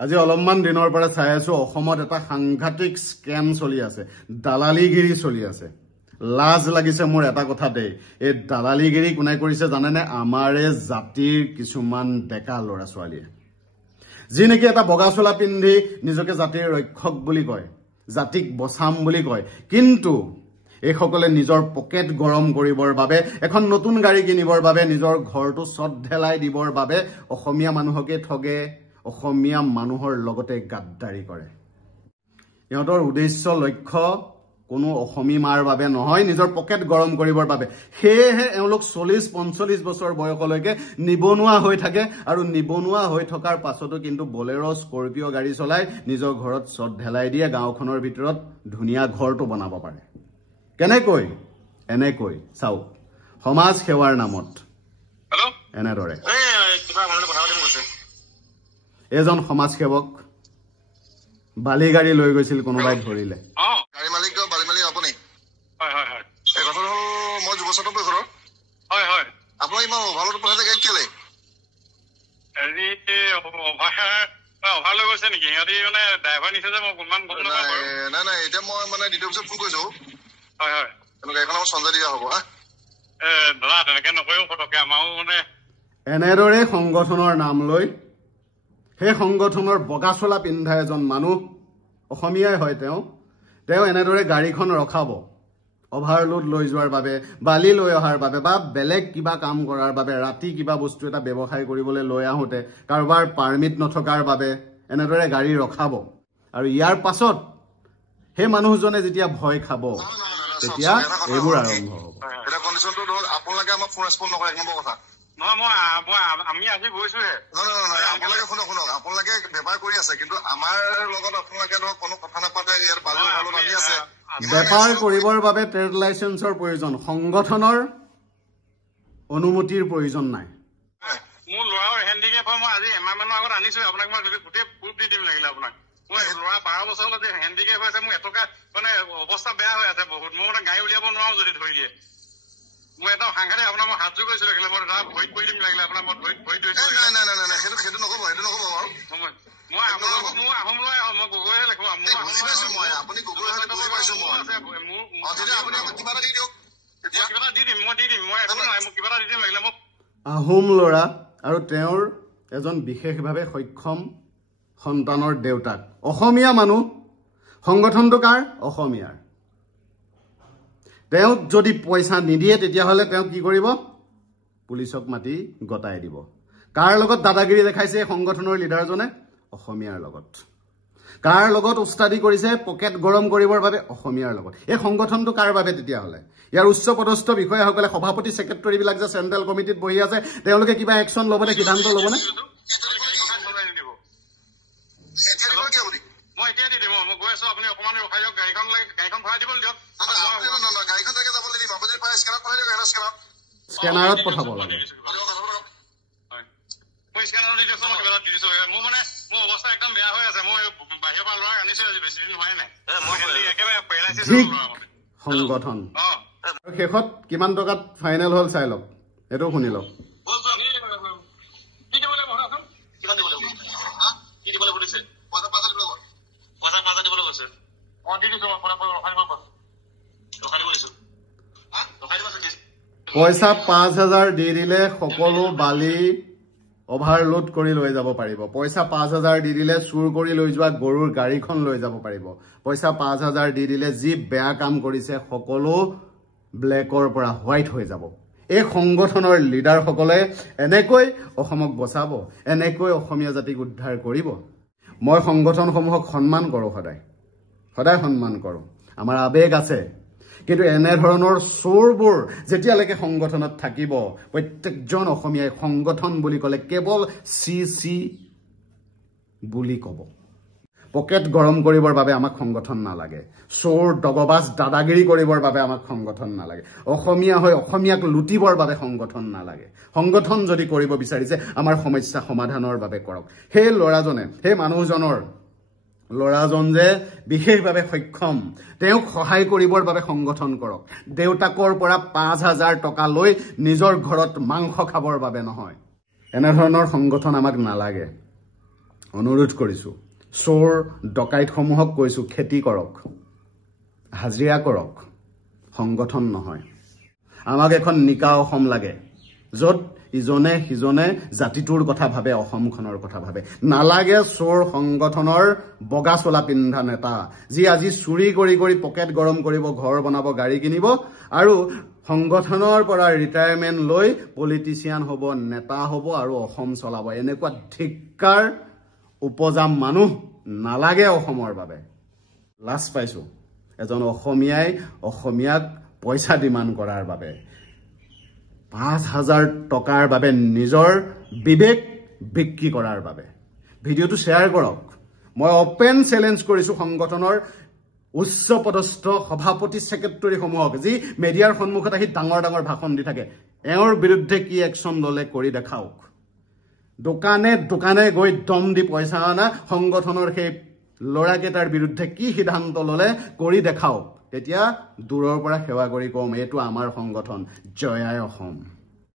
আজি অলপমান দিনৰ পৰা চাই আছো অসমত এটা সাংঘাতিক স্কেম চলি আছে, দালালিগিৰি চলি আছে। লাজ লাগিছে মোৰ এটা কথাতে, এই দালালিগিৰি কোনে কৰিছে জানেনে? আমাৰে জাতিৰ কিছুমান ডেকা ল'ৰা ছোৱালীয়ে, যি নেকি এটা বগা চোলা পিন্ধি নিজকে জাতিৰ ৰক্ষক বুলি কয়, জাতিক বচাম বুলি কয়, কিন্তু এইসকলে নিজৰ পকেট গৰম কৰিবৰ বাবে, এখন নতুন গাড়ী কিনিবৰ বাবে, নিজৰ ঘৰটো চট ঢেলাই দিবৰ বাবে অসমীয়া মানুহকে ঠগে, অসমীয়া মানুহৰ লগতে গাদ্দাৰী কৰে। ইহঁতৰ উদ্দেশ্য লক্ষ্য কোনো অসমীয়াৰ বাবে নহয়, নিজৰ পকেট গৰম কৰিবৰ বাবে। সেয়েহে এওঁলোক 40-45 বছৰ বয়সলৈকে নিবনুৱা হৈ থাকে, আৰু নিবনুৱা হৈ থকাৰ পাছতো কিন্তু বলেৰ' স্কৰপিঅ' গাড়ী চলাই নিজৰ ঘৰত চট ঢেলাই দিয়ে, গাঁওখনৰ ভিতৰত ধুনীয়া ঘৰটো বনাব পাৰে। কেনেকৈ? এনেকৈ চাওক, সমাজ সেৱাৰ নামত এনেদৰে এজন সমাজ সেৱক বালি গাড়ী লৈ গৈছিল, কোনোবাই ধৰিলে। এনেদৰে সংগঠনৰ নাম লৈ সেই সংগঠনৰ বগা চোলা পিন্ধা এজন মানুহ, অসমীয়াই হয় তেওঁ এনেদৰে গাড়ীখন ৰখাব অভাৰলোড লৈ যোৱাৰ বাবে, বালি লৈ অহাৰ বাবে, বা বেলেগ কিবা কাম কৰাৰ বাবে, ৰাতি কিবা বস্তু এটা ব্যৱসায় কৰিবলৈ লৈ আহোঁতে কাৰোবাৰ পাৰ্মিট নথকাৰ বাবে এনেদৰে গাড়ী ৰখাব। আৰু ইয়াৰ পাছত সেই মানুহজনে যেতিয়া ভয় খাব, তেতিয়া এইবোৰ আৰম্ভ হ'ব। আমি আজি গৈছোহে, আপোনালোকে বেপাৰ কৰি আছে, কিন্তু আমাৰ লগত আপোনালোকে ধৰক কোনো কথা নাপাতে। ইয়াৰ বেপাৰ কৰিবৰ বাবে ট্ৰেড লাইচেন্সৰ প্ৰয়োজন, সংগঠনৰ অনুমতিৰ প্ৰয়োজন নাই। মোৰ ল'ৰাৰ হেণ্ডিকেপ হয়, মই আজি এমাহ মানৰ আগত আনিছো আপোনাক, মই গোটেই প্ৰুফ দি দিম লাগিলে আপোনাক। মই ল'ৰা 12 বছৰলৈ হেণ্ডিকেপ হৈ আছে, মোৰ এটকা মানে অৱস্থা বেয়া হৈ আছে বহুত, মই মানে গাড়ী উলিয়াব নোৱাৰো যদি ধৰি দিয়ে। মই এটা সাংঘাতিক আপোনাৰ মই হাত যোৰ কৰিছো লাগিলে, মই তাৰ ভৰিত পৰি দিম লাগিলে, আপোনাৰ মই ভৰিত ধৰিছো। সেইটো নক'ব, সেইটো নক'ব বাৰু। মই আপোনালোকক মোৰ আহোম ল'ৰাই, মই গগৈহে লিখো, আপুনি গগৈ কিবা এটা দি দিয়ক, কিবা এটা দি দিম, মই একো নহয়, মোক কিবা এটা দি দিম লাগিলে। মোক আহোম ল'ৰা আৰু তেওঁৰ এজন বিশেষভাৱে সক্ষম সন্তানৰ দেউতাক, অসমীয়া মানুহ, সংগঠনটো কাৰ? অসমীয়াৰ। তেওঁক যদি পইচা নিদিয়ে তেতিয়াহ'লে তেওঁ কি কৰিব? পুলিচক মাতি গতাই দিব। কাৰ লগত দাদাগিৰি দেখাইছে সংগঠনৰ লিডাৰজনে? অসমীয়াৰ লগত। কাৰ লগত উস্তাদি কৰিছে পকেট গৰম কৰিবৰ বাবে? অসমীয়াৰ লগত। এই সংগঠনটো কাৰ বাবে তেতিয়াহ'লে? ইয়াৰ উচ্চ পদস্থ বিষয়াসকলে, সভাপতি ছেক্ৰেটাৰীবিলাক যে চেণ্ট্ৰেল কমিটিত বহি আছে, তেওঁলোকে কিবা একশ্যন ল'বনে, সিদ্ধান্ত ল'বনে? স্কেনাৰত পঠাব লাগে। সংগঠন শেষত কিমান টকাত ফাইনেল হ'ল চাই লওক, এইটো শুনি লওক। পইচা 5,000 দি দিলে সকলো বালি অভাৰলোড কৰি লৈ যাব পাৰিব। পইচা 5,000 দি দিলে চুৰ কৰি লৈ যোৱা গৰুৰ গাড়ীখন লৈ যাব পাৰিব। পইচা 5,000 দি দিলে যি বেয়া কাম কৰিছে সকলো ব্লেকৰ পৰা হোৱাইট হৈ যাব। এই সংগঠনৰ লিডাৰসকলে এনেকৈ অসমক বচাব, এনেকৈ অসমীয়া জাতিক উদ্ধাৰ কৰিব। মই সংগঠনসমূহক সন্মান কৰোঁ, সদায় সন্মান কৰোঁ, আমাৰ আৱেগ আছে, কিন্তু এনেধৰণৰ চোৰবোৰ যেতিয়ালৈকে সংগঠনত থাকিব, প্ৰত্যেকজন অসমীয়াই সংগঠন বুলি ক'লে কেৱল চি বুলি ক'ব। পকেট গৰম কৰিবৰ বাবে আমাক সংগঠন নালাগে, চোৰ দগবাজ দাদাগিৰি কৰিবৰ বাবে আমাক সংগঠন নালাগে, অসমীয়া হৈ অসমীয়াক লুটিবৰ বাবে সংগঠন নালাগে। সংগঠন যদি কৰিব বিচাৰিছে আমাৰ সমস্যা সমাধানৰ বাবে কৰক। সেই ল'ৰাজনে, সেই মানুহজনৰ ল'ৰাজন যে বিশেষভাৱে সক্ষম, তেওঁক সহায় কৰিবৰ বাবে সংগঠন কৰক। দেউতাকৰ পৰা 5,000 টকা লৈ নিজৰ ঘৰত মাংস খাবৰ বাবে নহয়। এনেধৰণৰ সংগঠন আমাক নালাগে। অনুৰোধ কৰিছোঁ চোৰ ডকাইতসমূহক কৈছোঁ খেতি কৰক হাজিৰা কৰক সংগঠন নহয় আমাক এখন নিকা অসম লাগে য'ত ইজনে সিজনে জাতিটোৰ কথা ভাবে অসমখনৰ কথা ভাবে নালাগে চোৰ সংগঠনৰ বগা চোলা পিন্ধা নেতা যি আজি চুৰি কৰি কৰি পকেট গৰম কৰিব ঘৰ বনাব গাড়ী কিনিব আৰু সংগঠনৰ পৰা ৰিটায়াৰমেণ্ট লৈ পলিটিচিয়ান হ'ব নেতা হ'ব আৰু অসম চলাব এনেকুৱা ধিক্কাৰ উপজাম মানুহ নালাগে অসমৰ বাবে লাজ পাইছোঁ এজন অসমীয়াই অসমীয়াক পইচা ডিমাণ্ড কৰাৰ বাবে 5,000 টকাৰ বাবে নিজৰ বিবেক বিক্ৰী কৰাৰ বাবে ভিডিঅ'টো শ্বেয়াৰ কৰক মই অপেন চেলেঞ্জ কৰিছোঁ সংগঠনৰ উচ্চ পদস্থ সভাপতি সেক্ৰেটাৰী সমূহক যি মিডিয়াৰ সন্মুখত আহি ডাঙৰ ডাঙৰ ভাষণ দি থাকে এওঁৰ বিৰুদ্ধে কি একশ্যন ললে কৰি দেখাওক দোকানে দোকানে গৈ দম দি পইচা আনা সংগঠনৰ সেই লৰাকেইটাৰ বিৰুদ্ধে কি সিদ্ধান্ত ললে কৰি দেখাওক তেতিয়া দূৰৰ পৰা সেৱা কৰি কম এইটো আমাৰ সংগঠন জয় আই অসম